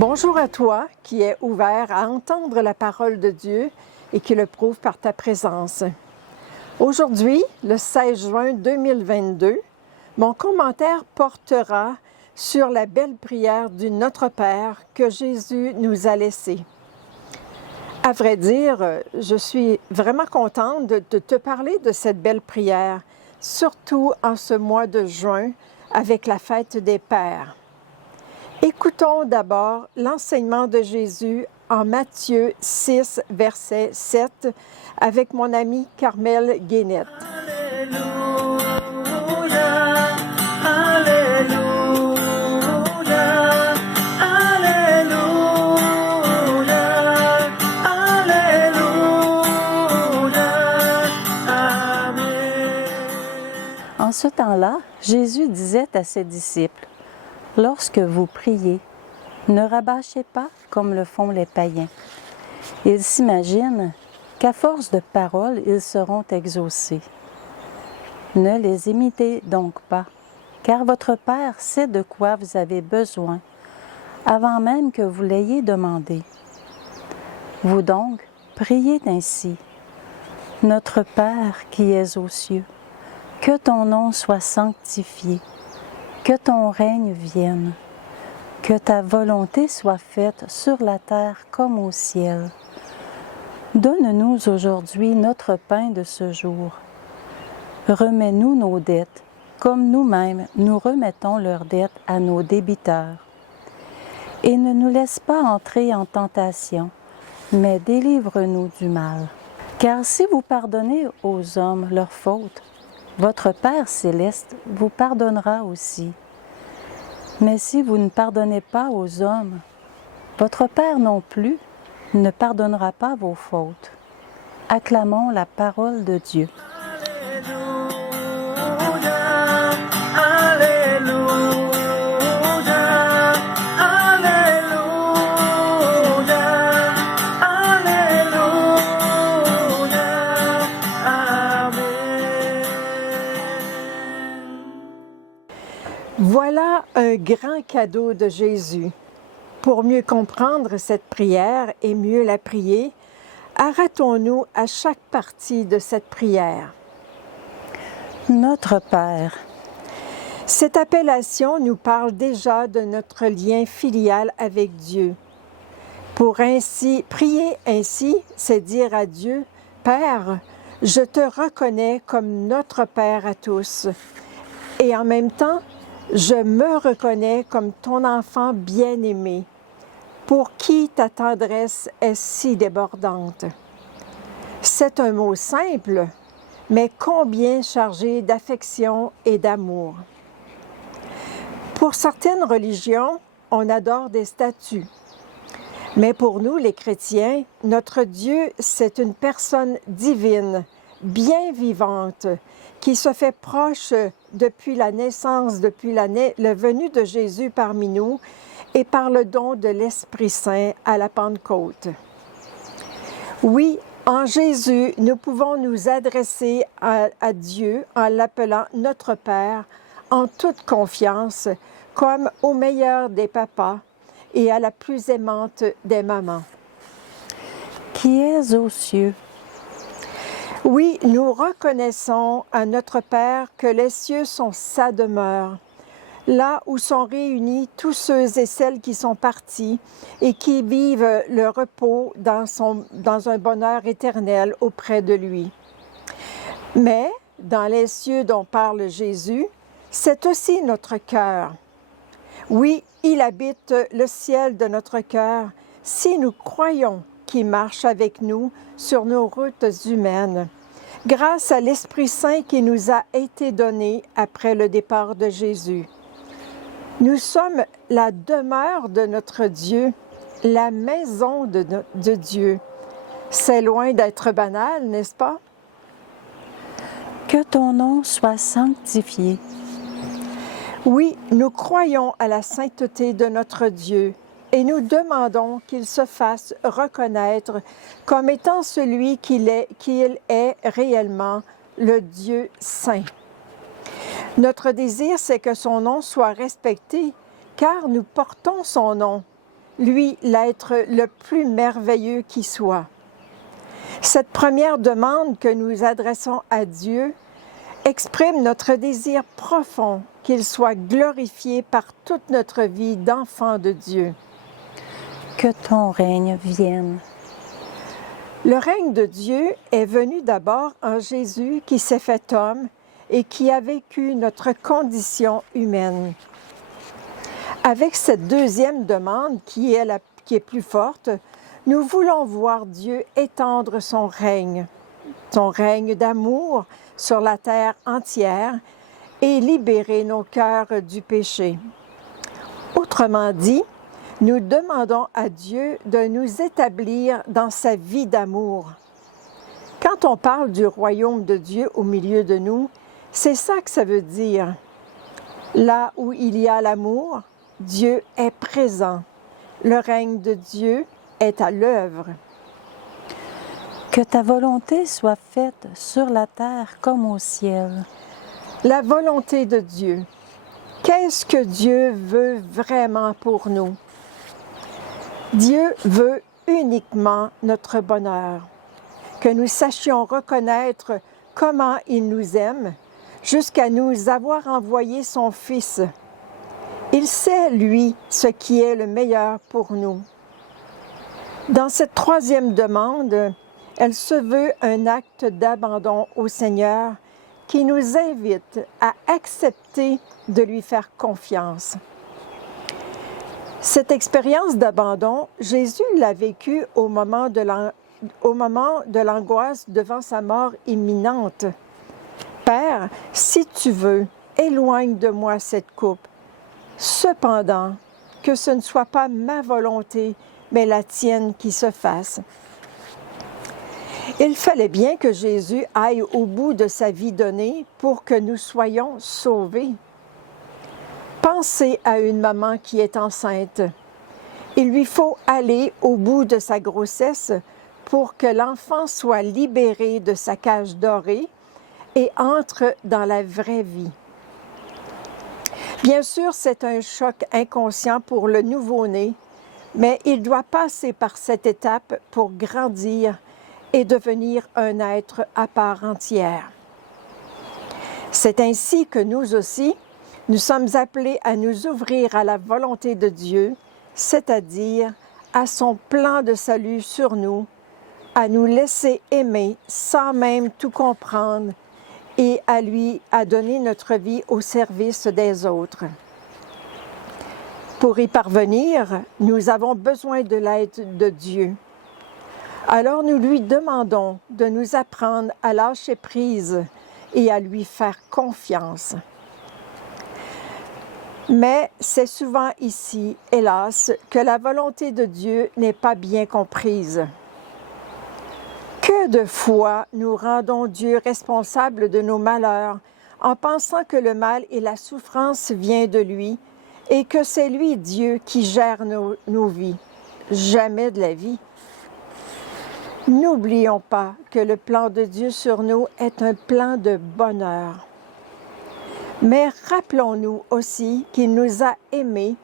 Bonjour à toi qui es ouvert à entendre la parole de Dieu et qui le prouve par ta présence. Aujourd'hui, le 16 juin 2022, mon commentaire portera sur la belle prière du Notre Père que Jésus nous a laissée. À vrai dire, je suis vraiment contente de te parler de cette belle prière, surtout en ce mois de juin avec la fête des Pères. Écoutons d'abord l'enseignement de Jésus en Matthieu 6, verset 7, avec mon amie Carmel Guénette. Alléluia, Alléluia, Alléluia, Amen. En ce temps-là, Jésus disait à ses disciples, « Lorsque vous priez, ne rabâchez pas comme le font les païens. Ils s'imaginent qu'à force de paroles, ils seront exaucés. Ne les imitez donc pas, car votre Père sait de quoi vous avez besoin, avant même que vous l'ayez demandé. Vous donc, priez ainsi. Notre Père qui es aux cieux, que ton nom soit sanctifié, que ton règne vienne, que ta volonté soit faite sur la terre comme au ciel. Donne-nous aujourd'hui notre pain de ce jour. Remets-nous nos dettes, comme nous-mêmes nous remettons leurs dettes à nos débiteurs. Et ne nous laisse pas entrer en tentation, mais délivre-nous du mal. Car si vous pardonnez aux hommes leurs fautes, votre Père céleste vous pardonnera aussi. Mais si vous ne pardonnez pas aux hommes, votre Père non plus ne pardonnera pas vos fautes. Acclamons la parole de Dieu. Voilà un grand cadeau de Jésus. Pour mieux comprendre cette prière et mieux la prier, arrêtons-nous à chaque partie de cette prière. Notre Père. Cette appellation nous parle déjà de notre lien filial avec Dieu. Prier ainsi, c'est dire à Dieu, « Père, je te reconnais comme notre Père à tous. » Et en même temps, je me reconnais comme ton enfant bien-aimé, pour qui ta tendresse est si débordante. C'est un mot simple, mais combien chargé d'affection et d'amour. Pour certaines religions, on adore des statues. Mais pour nous, les chrétiens, notre Dieu, c'est une personne divine, bien vivante, qui se fait proche depuis la naissance, depuis le venue de Jésus parmi nous et par le don de l'Esprit Saint à la Pentecôte. Oui, en Jésus, nous pouvons nous adresser à Dieu en l'appelant notre Père en toute confiance, comme au meilleur des papas et à la plus aimante des mamans. Qui es aux cieux. Oui, nous reconnaissons à notre Père que les cieux sont sa demeure, là où sont réunis tous ceux et celles qui sont partis et qui vivent le repos dans un bonheur éternel auprès de lui. Mais, dans les cieux dont parle Jésus, c'est aussi notre cœur. Oui, il habite le ciel de notre cœur si nous croyons qu'il marche avec nous sur nos routes humaines, grâce à l'Esprit Saint qui nous a été donné après le départ de Jésus. Nous sommes la demeure de notre Dieu, la maison de Dieu. C'est loin d'être banal, n'est-ce pas? Que ton nom soit sanctifié. Oui, nous croyons à la sainteté de notre Dieu et nous demandons qu'il se fasse reconnaître comme étant celui qu'il est réellement, le Dieu saint. Notre désir, c'est que son nom soit respecté, car nous portons son nom. lui l'être le plus merveilleux qui soit. Cette première demande que nous adressons à Dieu exprime notre désir profond qu'il soit glorifié par toute notre vie d'enfant de Dieu. Que ton règne vienne. Le règne de Dieu est venu d'abord en Jésus qui s'est fait homme et qui a vécu notre condition humaine. Avec cette deuxième demande qui est plus forte, nous voulons voir Dieu étendre son règne d'amour sur la terre entière et libérer nos cœurs du péché. Autrement dit, nous demandons à Dieu de nous établir dans sa vie d'amour. Quand on parle du royaume de Dieu au milieu de nous, c'est ça que ça veut dire. Là où il y a l'amour, Dieu est présent. Le règne de Dieu est à l'œuvre. Que ta volonté soit faite sur la terre comme au ciel. La volonté de Dieu. Qu'est-ce que Dieu veut vraiment pour nous? Dieu veut uniquement notre bonheur, que nous sachions reconnaître comment il nous aime, jusqu'à nous avoir envoyé son Fils. Il sait, lui, ce qui est le meilleur pour nous. Dans cette troisième demande, elle se veut un acte d'abandon au Seigneur qui nous invite à accepter de lui faire confiance. Cette expérience d'abandon, Jésus l'a vécue au moment de l'angoisse devant sa mort imminente. « Père, si tu veux, éloigne de moi cette coupe. Cependant, que ce ne soit pas ma volonté, mais la tienne qui se fasse. » Il fallait bien que Jésus aille au bout de sa vie donnée pour que nous soyons sauvés. Pensez à une maman qui est enceinte. Il lui faut aller au bout de sa grossesse pour que l'enfant soit libéré de sa cage dorée et entre dans la vraie vie. Bien sûr, c'est un choc inconscient pour le nouveau-né, mais il doit passer par cette étape pour grandir et devenir un être à part entière. C'est ainsi que nous aussi, nous sommes appelés à nous ouvrir à la volonté de Dieu, c'est-à-dire à son plan de salut sur nous, à nous laisser aimer sans même tout comprendre et à donner notre vie au service des autres. Pour y parvenir, nous avons besoin de l'aide de Dieu. Alors nous lui demandons de nous apprendre à lâcher prise et à lui faire confiance. Mais c'est souvent ici, hélas, que la volonté de Dieu n'est pas bien comprise. Que de fois nous rendons Dieu responsable de nos malheurs en pensant que le mal et la souffrance viennent de lui et que c'est lui, Dieu, qui gère nos vies. Jamais de la vie. N'oublions pas que le plan de Dieu sur nous est un plan de bonheur. Mais rappelons-nous aussi qu'il nous a aimés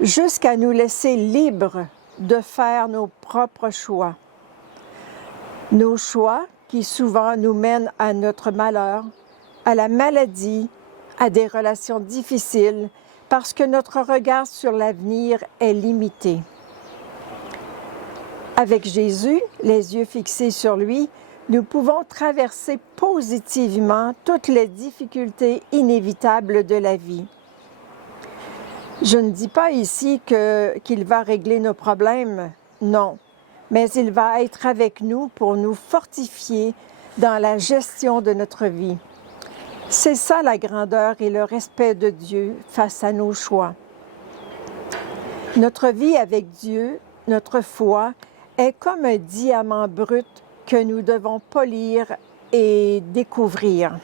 jusqu'à nous laisser libres de faire nos propres choix. Nos choix qui souvent nous mènent à notre malheur, à la maladie, à des relations difficiles, parce que notre regard sur l'avenir est limité. Avec Jésus, les yeux fixés sur lui, nous pouvons traverser positivement toutes les difficultés inévitables de la vie. Je ne dis pas ici qu'il va régler nos problèmes, non, mais il va être avec nous pour nous fortifier dans la gestion de notre vie. C'est ça la grandeur et le respect de Dieu face à nos choix. Notre vie avec Dieu, notre foi, est comme un diamant brut que nous devons polir et découvrir.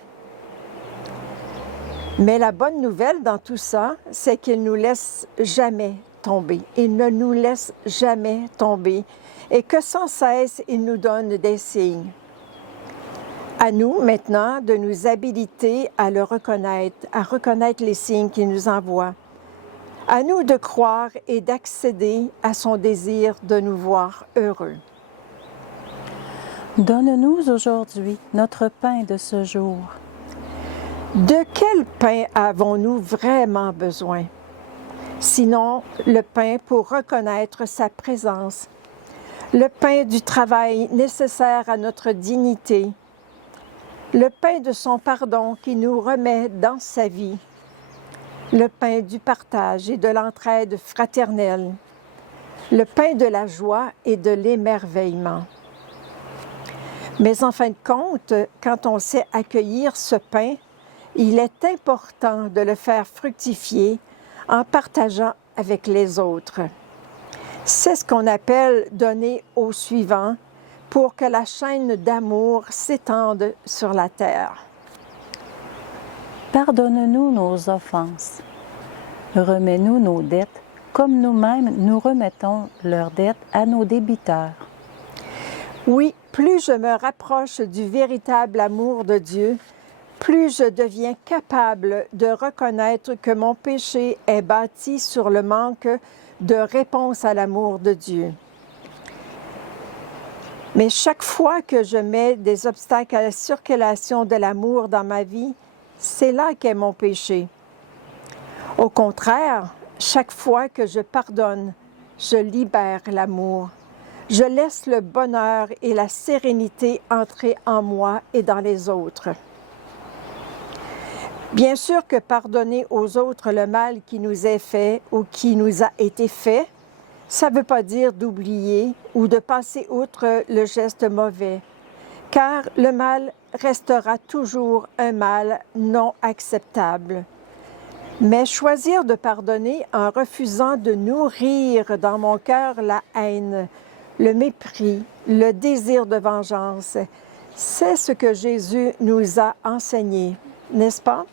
Mais la bonne nouvelle dans tout ça, c'est qu'il ne nous laisse jamais tomber. Il ne nous laisse jamais tomber et que sans cesse, il nous donne des signes. À nous maintenant de nous habiliter à le reconnaître, à reconnaître les signes qu'il nous envoie, À nous de croire et d'accéder à son désir de nous voir heureux. Donne-nous aujourd'hui notre pain de ce jour. De quel pain avons-nous vraiment besoin? Sinon, le pain pour reconnaître sa présence, le pain du travail nécessaire à notre dignité, le pain de son pardon qui nous remet dans sa vie, le pain du partage et de l'entraide fraternelle, le pain de la joie et de l'émerveillement. Mais en fin de compte, quand on sait accueillir ce pain, il est important de le faire fructifier en partageant avec les autres. C'est ce qu'on appelle donner au suivant pour que la chaîne d'amour s'étende sur la terre. Pardonne-nous nos offenses. Remets-nous nos dettes, comme nous-mêmes nous remettons leurs dettes à nos débiteurs. Oui, plus je me rapproche du véritable amour de Dieu, plus je deviens capable de reconnaître que mon péché est bâti sur le manque de réponse à l'amour de Dieu. Mais chaque fois que je mets des obstacles à la circulation de l'amour dans ma vie, c'est là qu'est mon péché. Au contraire, chaque fois que je pardonne, je libère l'amour. Je laisse le bonheur et la sérénité entrer en moi et dans les autres. Bien sûr que pardonner aux autres le mal qui nous est fait ou qui nous a été fait, ça ne veut pas dire d'oublier ou de passer outre le geste mauvais, car le mal restera toujours un mal non acceptable. Mais choisir de pardonner en refusant de nourrir dans mon cœur la haine, le mépris, le désir de vengeance, c'est ce que Jésus nous a enseigné, n'est-ce pas?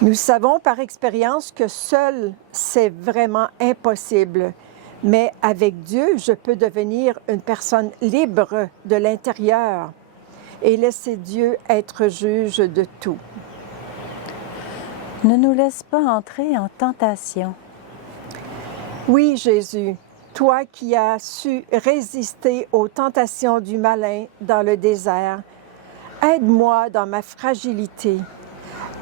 Nous savons par expérience que seul, c'est vraiment impossible, mais avec Dieu, je peux devenir une personne libre de l'intérieur et laisser Dieu être juge de tout. Ne nous laisse pas entrer en tentation. Oui, Jésus, toi qui as su résister aux tentations du malin dans le désert, aide-moi dans ma fragilité.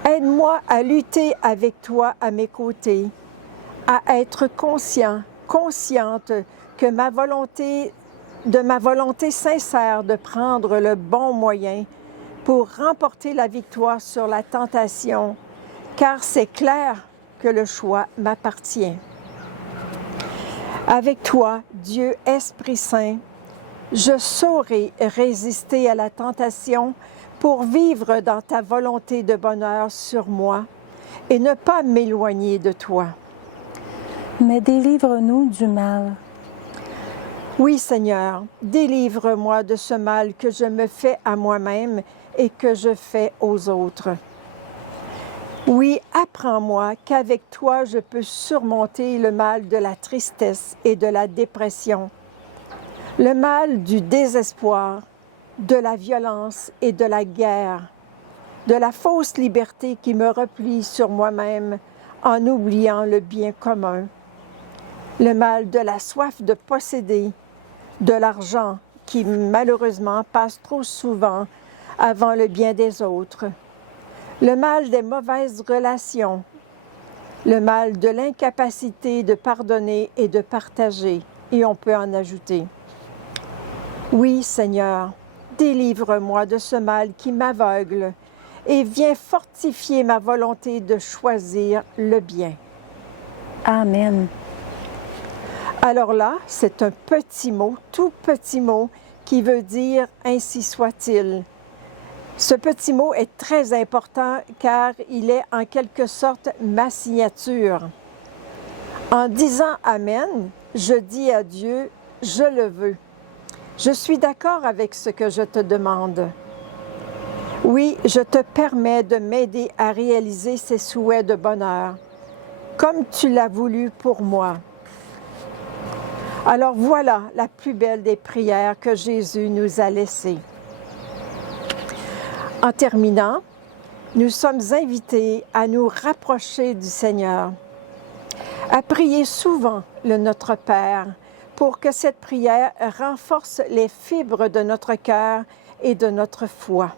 Aide-moi à lutter avec toi à mes côtés, à être consciente que de ma volonté sincère de prendre le bon moyen pour remporter la victoire sur la tentation, car c'est clair que le choix m'appartient. Avec toi, Dieu Esprit Saint, je saurai résister à la tentation pour vivre dans ta volonté de bonheur sur moi et ne pas m'éloigner de toi. Mais délivre-nous du mal. Oui, Seigneur, délivre-moi de ce mal que je me fais à moi-même et que je fais aux autres. Oui, apprends-moi qu'avec toi, je peux surmonter le mal de la tristesse et de la dépression, le mal du désespoir, de la violence et de la guerre, de la fausse liberté qui me replie sur moi-même en oubliant le bien commun, le mal de la soif de posséder, de l'argent qui malheureusement passe trop souvent avant le bien des autres, le mal des mauvaises relations, le mal de l'incapacité de pardonner et de partager, et on peut en ajouter. Oui, Seigneur, délivre-moi de ce mal qui m'aveugle et viens fortifier ma volonté de choisir le bien. Amen. Alors là, c'est un petit mot, tout petit mot, qui veut dire « ainsi soit-il ». Ce petit mot est très important car il est en quelque sorte ma signature. En disant « Amen », je dis à Dieu « Je le veux ». Je suis d'accord avec ce que je te demande. Oui, je te permets de m'aider à réaliser ces souhaits de bonheur, comme tu l'as voulu pour moi. Alors voilà la plus belle des prières que Jésus nous a laissées. En terminant, nous sommes invités à nous rapprocher du Seigneur, à prier souvent le Notre Père pour que cette prière renforce les fibres de notre cœur et de notre foi,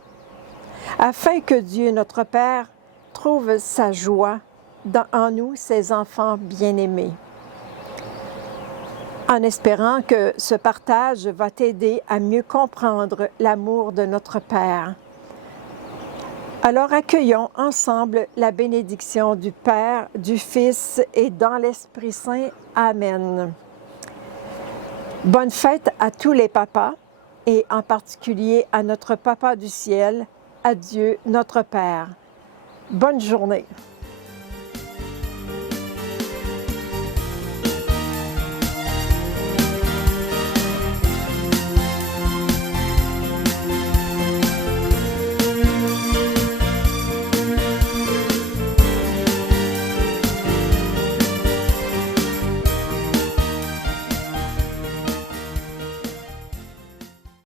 afin que Dieu, notre Père, trouve sa joie en nous, ses enfants bien-aimés. En espérant que ce partage va t'aider à mieux comprendre l'amour de notre Père. Alors accueillons ensemble la bénédiction du Père, du Fils et dans l'Esprit Saint. Amen. Bonne fête à tous les papas et en particulier à notre Papa du ciel, à Dieu notre Père. Bonne journée.